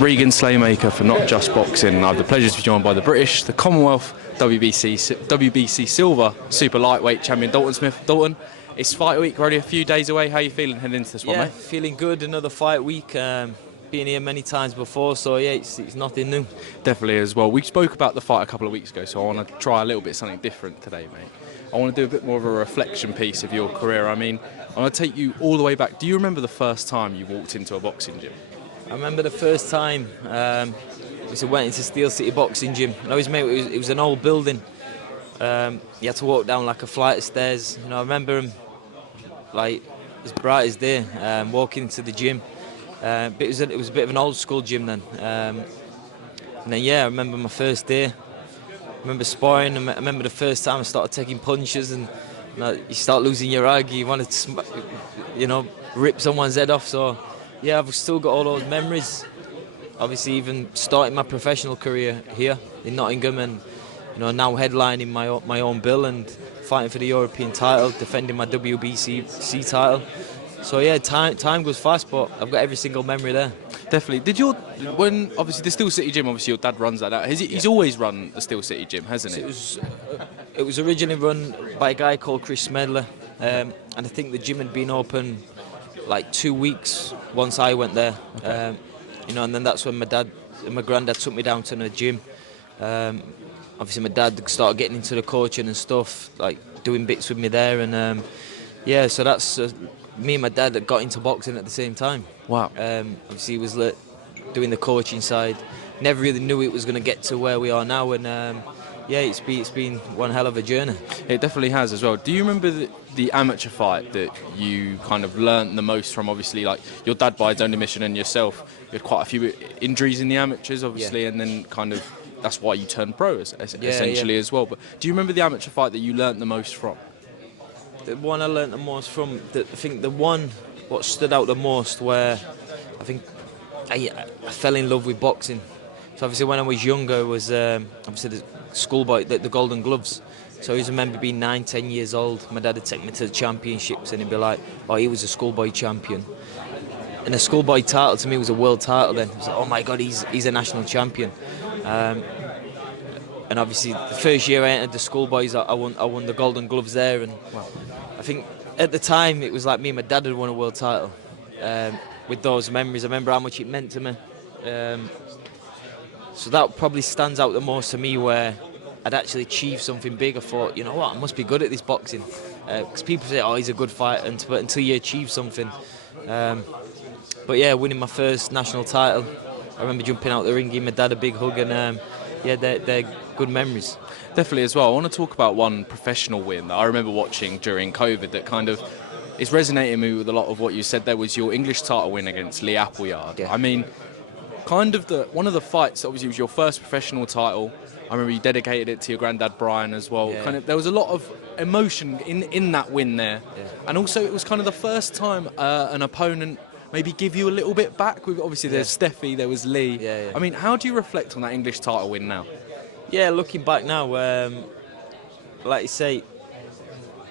Regan Slaymaker for Not Just Boxing. I have the pleasure to be joined by the British, the Commonwealth, WBC Silver Super Lightweight Champion Dalton Smith. Dalton, it's fight week, we're only a few days away. How are you feeling heading into this one, mate? Feeling good. Another fight week. Been here many times before, so yeah, it's nothing new. Definitely as well. We spoke about the fight a couple of weeks ago, so I want to try a little bit something different today, mate. I want to do a bit more of a reflection piece of your career. I mean, I want to take you all the way back. Do you remember the first time you walked into a boxing gym? I remember the first time we went into Steel City Boxing Gym. And I always made it was an old building. You had to walk down like a flight of stairs. You know, I remember him like as bright as day, walking into the gym. But it was a bit of an old school gym then. And then I remember my first day. I remember sparring. I remember the first time I started taking punches, and you start losing your rag. You wanted to, rip someone's head off. So yeah, I've still got all those memories. Obviously, even starting my professional career here in Nottingham, and now headlining my own bill and fighting for the European title, defending my WBC title. So yeah, time goes fast, but I've got every single memory there. Definitely. When obviously the Steel City Gym, obviously your dad runs that out. He's always run the Steel City Gym, hasn't he? It was originally run by a guy called Chris Smedler, and I think the gym had been open like 2 weeks once I went there. Okay. And then that's when my dad and my granddad took me down to the gym. Obviously my dad started getting into the coaching and stuff, like doing bits with me there, and so that's me and my dad that got into boxing at the same time. Wow. Obviously he was doing the coaching side. Never really knew it was going to get to where we are now, and it's been one hell of a journey. It definitely has as well. Do you remember the amateur fight that you kind of learnt the most from? Obviously, like your dad by his own admission and yourself, you had quite a few injuries in the amateurs, obviously, and then kind of that's why you turned pro essentially as well. But do you remember the amateur fight that you learnt the most from? The one I learnt the most from, I think what stood out the most, where I think I fell in love with boxing. So obviously when I was younger, it was obviously the schoolboy, the Golden Gloves. So I always remember being 9, 10 years old. My dad would take me to the championships, and he'd be like, "Oh, he was a schoolboy champion." And the schoolboy title to me was a world title. Then I was like, "Oh my God, he's a national champion." And obviously the first year I entered the schoolboys, I won the Golden Gloves there, and wow. I think at the time it was like me and my dad had won a world title. With those memories, I remember how much it meant to me. So that probably stands out the most to me, where I'd actually achieved something big. I thought, you know what, I must be good at this boxing. Because people say, "Oh, he's a good fighter," but until you achieve something. But yeah, winning my first national title, I remember jumping out the ring, giving my dad a big hug, and they're good memories. Definitely as well. I want to talk about one professional win that I remember watching during COVID that kind of is resonating me with a lot of what you said. There was your English title win against Lee Appleyard. Yeah. I mean, kind of one of the fights, obviously it was your first professional title. I remember you dedicated it to your granddad Brian as well. Yeah. Kind of, there was a lot of emotion in that win there. Yeah. And also it was kind of the first time an opponent maybe give you a little bit back. Obviously there's Steffi, there was Lee. Yeah. I mean, how do you reflect on that English title win now? Yeah, looking back now, like you say,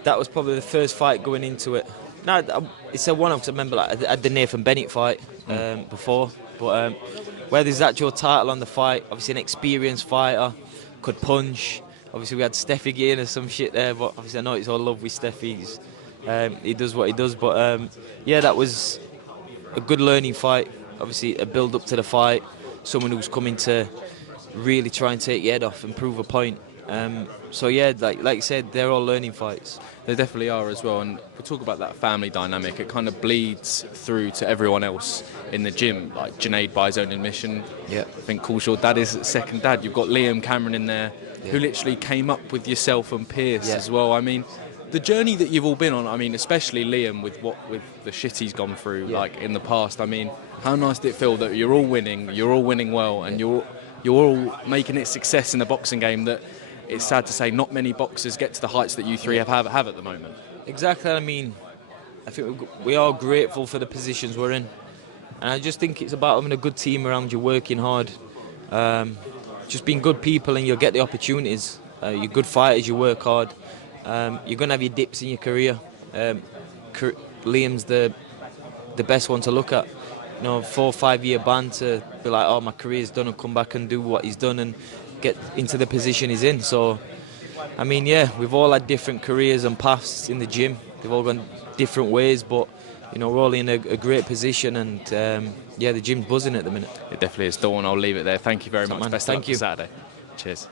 that was probably the first fight going into it. No, it's a one-off. I remember I had the Nathan Bennett fight before, but where there's actual title on the fight, obviously an experienced fighter, could punch. Obviously we had Steffi getting or some shit there, but obviously I know it's all love with Steffi. He does what he does, but that was a good learning fight. Obviously a build up to the fight, someone who's coming to really try and take your head off and prove a point. Like you said, they're all learning fights. They definitely are as well, and we talk about that family dynamic. It kind of bleeds through to everyone else in the gym. Like Junaid, by his own admission, I think calls your dad his second dad. You've got Liam Cameron in there, who literally came up with yourself and Pierce as well. I mean, the journey that you've all been on. I mean, especially Liam with the shit he's gone through, like in the past. I mean, how nice did it feel that you're all winning well, and you're all making it success in the boxing game that it's sad to say not many boxers get to the heights that you three have at the moment. Exactly. I mean, I think we are grateful for the positions we're in, and I just think it's about having a good team around you, working hard, just being good people, and you'll get the opportunities. You're good fighters, you work hard. You're going to have your dips in your career. Liam's the best one to look at. you know, 4 or 5 year ban to be like, oh, my career's done, and come back and do what he's done and get into the position he's in. So, I mean, yeah, we've all had different careers and paths in the gym. They've all gone different ways, but you know, we're all in a great position, and yeah, the gym's buzzing at the minute. It definitely is. Dawn, I'll leave it there. Thank you very much. Man. Best of luck for Saturday. Cheers.